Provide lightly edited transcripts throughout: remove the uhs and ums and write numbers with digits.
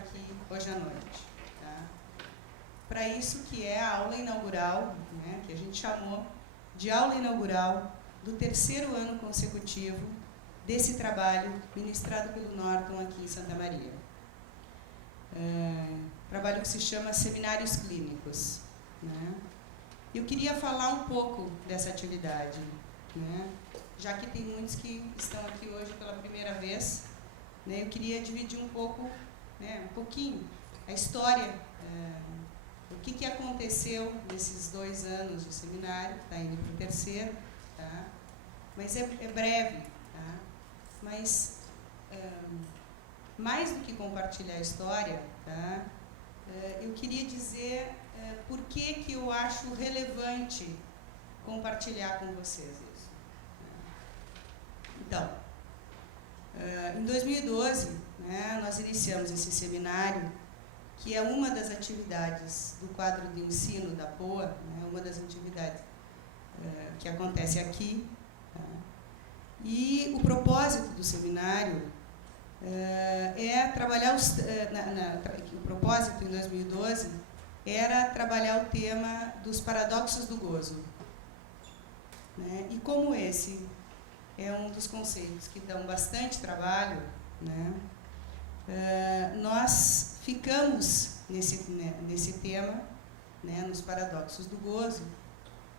aqui hoje à noite. Tá? Para isso que é a aula inaugural, né, que a gente chamou de aula inaugural do 3º ano consecutivo desse trabalho ministrado pelo Norton aqui em Santa Maria. Trabalho que se chama Seminários Clínicos. Né? Eu queria falar um pouco dessa atividade, né? Já que tem muitos que estão aqui hoje pela primeira vez, né? Eu queria dividir um pouco, né, um pouquinho, a história, o que aconteceu nesses 2 anos de seminário, está indo para o 3º, tá? Mas é breve, tá? Mas, mais do que compartilhar a história, tá? Eu queria dizer por que eu acho relevante compartilhar com vocês isso. Então, em 2012, né, nós iniciamos esse seminário, que é uma das atividades do quadro de ensino da POA, né, uma das atividades que acontece aqui. Tá? E o propósito do seminário é trabalhar o propósito em 2012 era trabalhar o tema dos paradoxos do gozo. Né? E como esse é um dos conceitos que dão bastante trabalho, né? Nós ficamos nesse tema, né, nos paradoxos do gozo,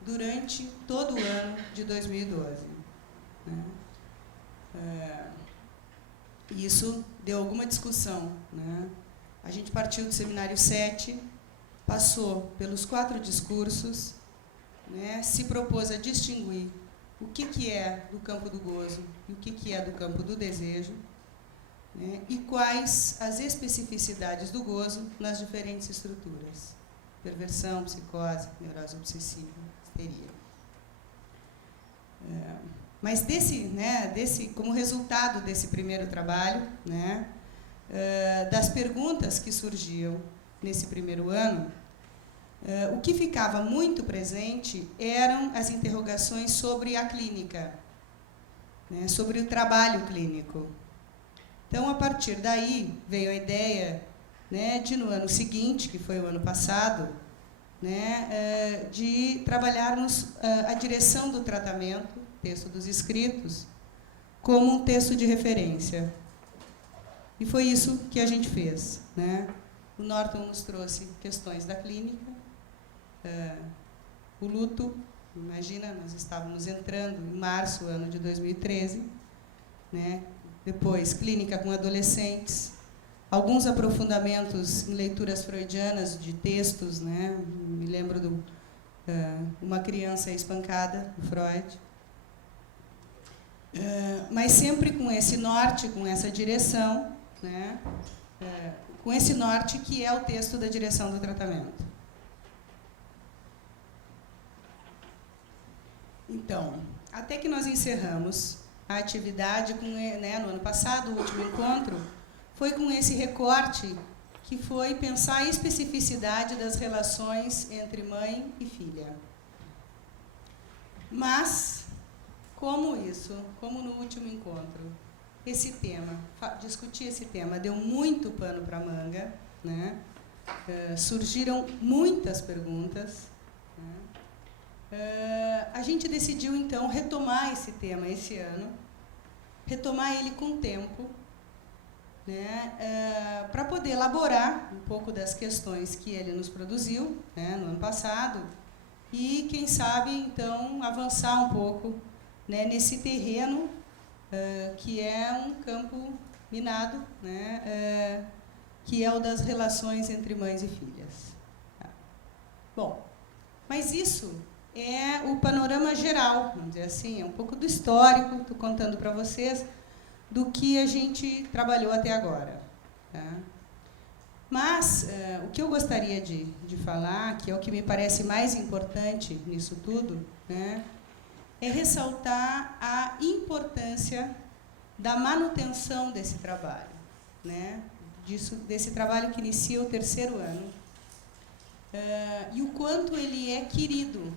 durante todo o ano de 2012. Né? Isso deu alguma discussão. Né? A gente partiu do seminário 7, passou pelos 4 discursos, né, se propôs a distinguir o que é do campo do gozo e o que é do campo do desejo, né, e quais as especificidades do gozo nas diferentes estruturas: perversão, psicose, neurose obsessiva, histeria. Mas como resultado desse primeiro trabalho, né, das perguntas que surgiam nesse primeiro ano, o que ficava muito presente eram as interrogações sobre a clínica, né, sobre o trabalho clínico. Então, a partir daí, veio a ideia, né, de, no ano seguinte, que foi o ano passado, né, de trabalharmos a direção do tratamento, texto dos escritos, como um texto de referência. E foi isso que a gente fez. Né? O Norton nos trouxe questões da clínica, o luto, imagina, nós estávamos entrando em março, ano de 2013, né? Depois, clínica com adolescentes, alguns aprofundamentos em leituras freudianas de textos, né? Me lembro de Uma Criança Espancada, do Freud. Mas sempre com esse norte, com essa direção, né? Com esse norte que é o texto da direção do tratamento. Então, até que nós encerramos a atividade, né, no ano passado, o último encontro, foi com esse recorte que foi pensar a especificidade das relações entre mãe e filha. Mas, como no último encontro, discutir esse tema deu muito pano para a manga, né? Surgiram muitas perguntas. A gente decidiu, então, retomar esse tema esse ano, retomar ele com tempo, né, para poder elaborar um pouco das questões que ele nos produziu, né, no ano passado, e, quem sabe, então, avançar um pouco, né, nesse terreno que é um campo minado, né, que é o das relações entre mães e filhas. Bom, mas isso é o panorama geral, vamos dizer assim, é um pouco do histórico, estou contando para vocês, do que a gente trabalhou até agora. Tá? Mas o que eu gostaria de falar, que é o que me parece mais importante nisso tudo, né, é ressaltar a importância da manutenção desse trabalho, né, desse trabalho que inicia o 3º ano, e o quanto ele é querido,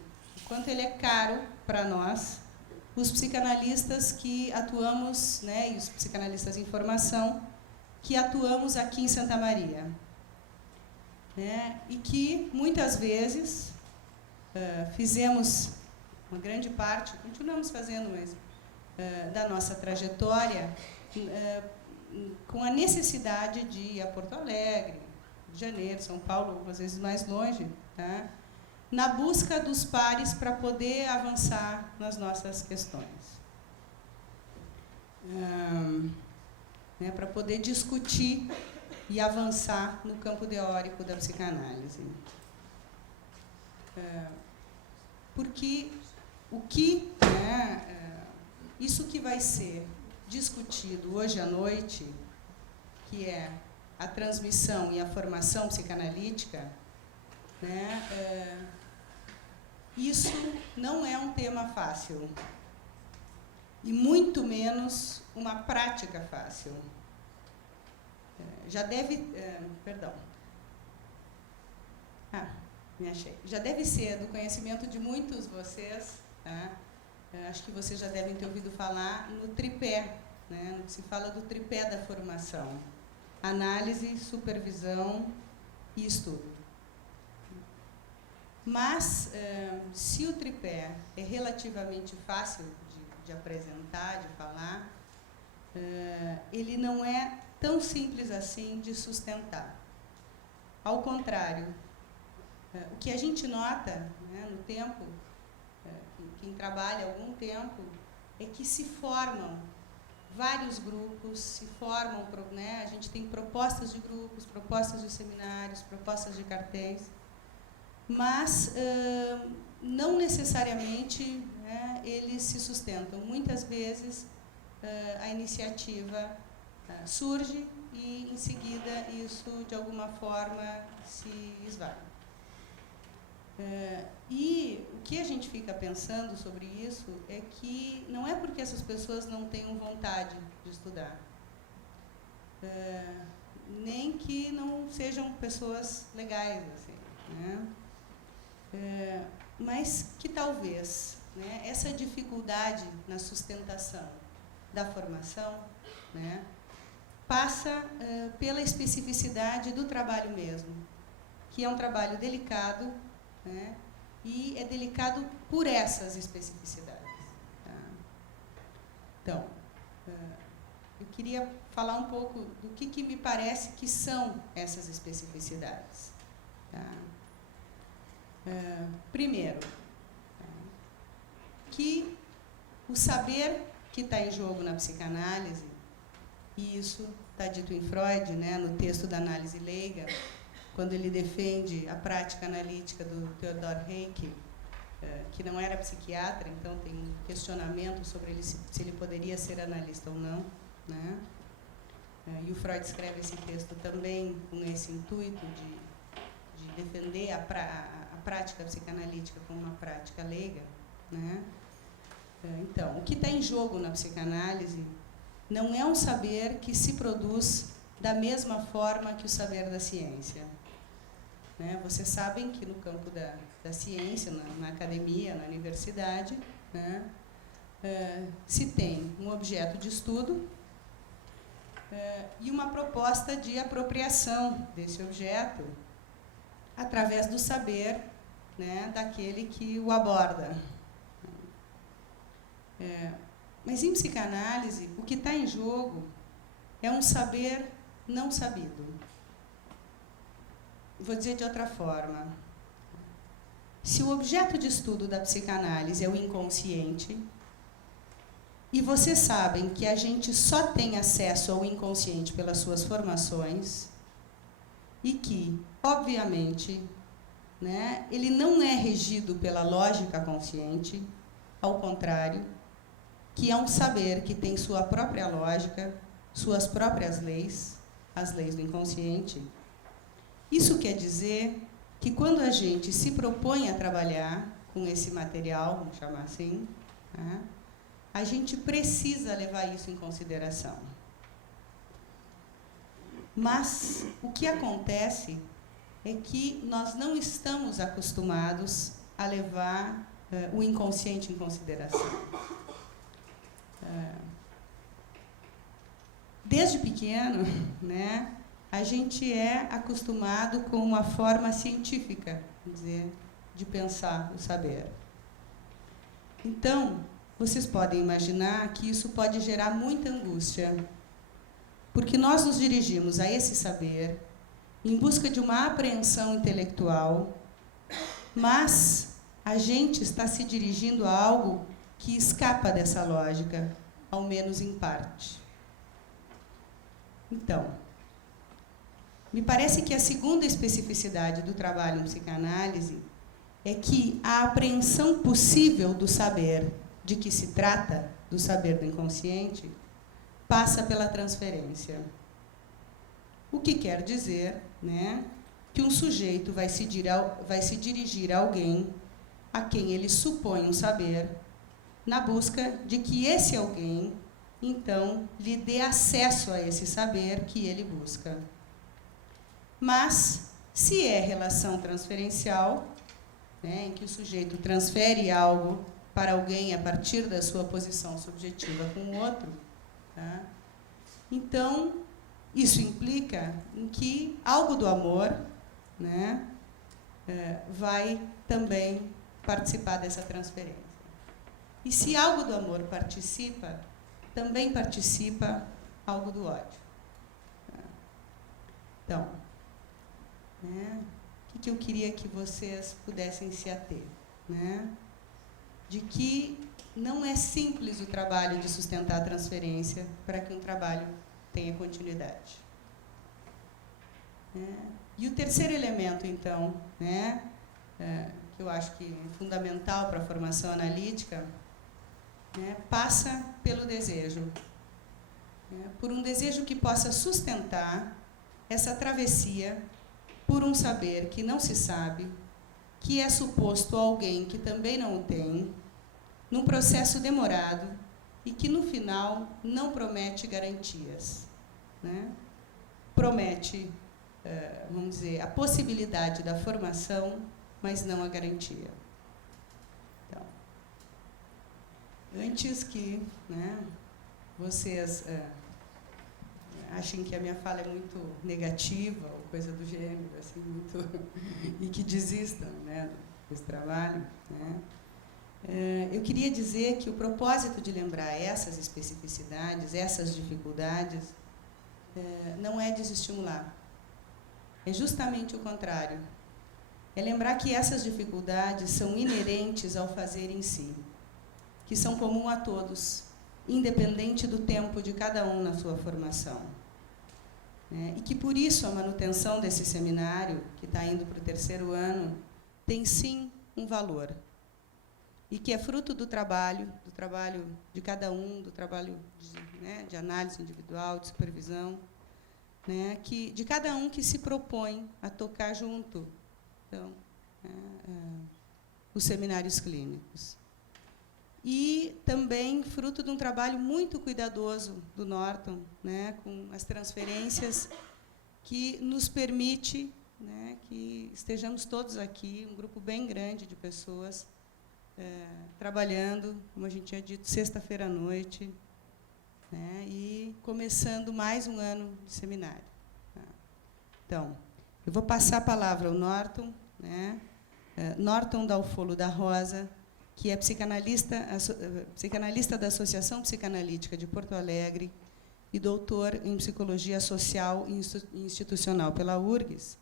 quanto ele é caro para nós, os psicanalistas que atuamos, né, e os psicanalistas em formação, que atuamos aqui em Santa Maria, né? E que muitas vezes fizemos uma grande parte, continuamos fazendo, mas da nossa trajetória com a necessidade de ir a Porto Alegre, Rio de Janeiro, São Paulo, às vezes mais longe, tá? Na busca dos pares para poder avançar nas nossas questões. Né, para poder discutir e avançar no campo teórico da psicanálise. Porque isso que vai ser discutido hoje à noite, que é a transmissão e a formação psicanalítica, né, isso não é um tema fácil, e muito menos uma prática fácil. Já deve... perdão. Me achei. Já deve ser do conhecimento de muitos vocês, tá? Acho que vocês já devem ter ouvido falar no tripé, né? Se fala do tripé da formação: análise, supervisão e estudo. Mas, se o tripé é relativamente fácil de apresentar, de falar, ele não é tão simples assim de sustentar. Ao contrário, o que a gente nota, né, no tempo, quem trabalha há algum tempo, é que se formam vários grupos, se formam, né, a gente tem propostas de grupos, propostas de seminários, propostas de cartéis, mas não necessariamente, né, eles se sustentam. Muitas vezes a iniciativa surge e, em seguida, isso, de alguma forma, se esvai. E o que a gente fica pensando sobre isso é que não é porque essas pessoas não tenham vontade de estudar, nem que não sejam pessoas legais, assim, né? Mas que talvez, né, essa dificuldade na sustentação da formação, né, passa pela especificidade do trabalho mesmo, que é um trabalho delicado, né, e é delicado por essas especificidades. Tá? Então, eu queria falar um pouco do que me parece que são essas especificidades. Tá? Primeiro, que o saber que está em jogo na psicanálise, e isso está dito em Freud, né, no texto da análise leiga, quando ele defende a prática analítica do Theodor Hayek, que não era psiquiatra, então tem um questionamento sobre ele, se ele poderia ser analista ou não, né? E o Freud escreve esse texto também com esse intuito de defender a prática psicanalítica como uma prática leiga, né? Então, o que está em jogo na psicanálise não é um saber que se produz da mesma forma que o saber da ciência. Né? Vocês sabem que no campo da ciência, na academia, na universidade, né, se tem um objeto de estudo e uma proposta de apropriação desse objeto através do saber, né, daquele que o aborda. Mas em psicanálise, o que está em jogo é um saber não sabido. Vou dizer de outra forma. Se o objeto de estudo da psicanálise é o inconsciente, e vocês sabem que a gente só tem acesso ao inconsciente pelas suas formações, e que, obviamente, né, ele não é regido pela lógica consciente, ao contrário, que é um saber que tem sua própria lógica, suas próprias leis, as leis do inconsciente. Isso quer dizer que quando a gente se propõe a trabalhar com esse material, vamos chamar assim, né, a gente precisa levar isso em consideração. Mas o que acontece é que nós não estamos acostumados a levar o inconsciente em consideração. desde pequeno, né, a gente é acostumado com uma forma científica, quer dizer, de pensar o saber. Então, vocês podem imaginar que isso pode gerar muita angústia, porque nós nos dirigimos a esse saber em busca de uma apreensão intelectual, mas a gente está se dirigindo a algo que escapa dessa lógica, ao menos em parte. Então, me parece que a segunda especificidade do trabalho em psicanálise é que a apreensão possível do saber de que se trata, do saber do inconsciente, passa pela transferência. O que quer dizer, né, que um sujeito vai se dirigir a alguém a quem ele supõe um saber, na busca de que esse alguém, então, lhe dê acesso a esse saber que ele busca. Mas, se é relação transferencial, né, em que o sujeito transfere algo para alguém a partir da sua posição subjetiva com o outro, tá? Então, isso implica em que algo do amor, né, vai também participar dessa transferência. E se algo do amor participa, também participa algo do ódio. Então, né, o que eu queria que vocês pudessem se ater, né? De que não é simples o trabalho de sustentar a transferência para que um trabalho tenha continuidade. E o terceiro elemento, então, né, que eu acho que é fundamental para a formação analítica, né, passa pelo desejo. Por um desejo que possa sustentar essa travessia por um saber que não se sabe, que é suposto a alguém que também não o tem, num processo demorado e que, no final, não promete garantias, né? Promete, vamos dizer, a possibilidade da formação, mas não a garantia. Então, antes que, né, vocês achem que a minha fala é muito negativa ou coisa do gênero, assim, muito e que desistam, né, desse trabalho, né? Eu queria dizer que o propósito de lembrar essas especificidades, essas dificuldades, não é desestimular. É justamente o contrário. É lembrar que essas dificuldades são inerentes ao fazer em si, que são comuns a todos, independente do tempo de cada um na sua formação. E que, por isso, a manutenção desse seminário, que está indo para o 3º ano, tem, sim, um valor. E que é fruto do trabalho de cada um, do trabalho de análise individual, de supervisão, né, de cada um que se propõe a tocar junto, então, os seminários clínicos. E também fruto de um trabalho muito cuidadoso do Norton, né, com as transferências que nos permite, né, que estejamos todos aqui, um grupo bem grande de pessoas, trabalhando, como a gente tinha dito, sexta-feira à noite, né, e começando mais um ano de seminário. Tá? Então, eu vou passar a palavra ao Norton, né, Norton Dalfolo da Rosa, que é psicanalista da Associação Psicanalítica de Porto Alegre e doutor em Psicologia Social e Institucional pela URGS,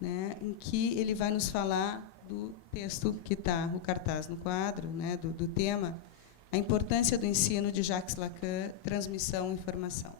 né, em que ele vai nos falar do texto que está, o cartaz no quadro, né, do tema, A Importância do Ensino de Jacques Lacan, Transmissão e Informação.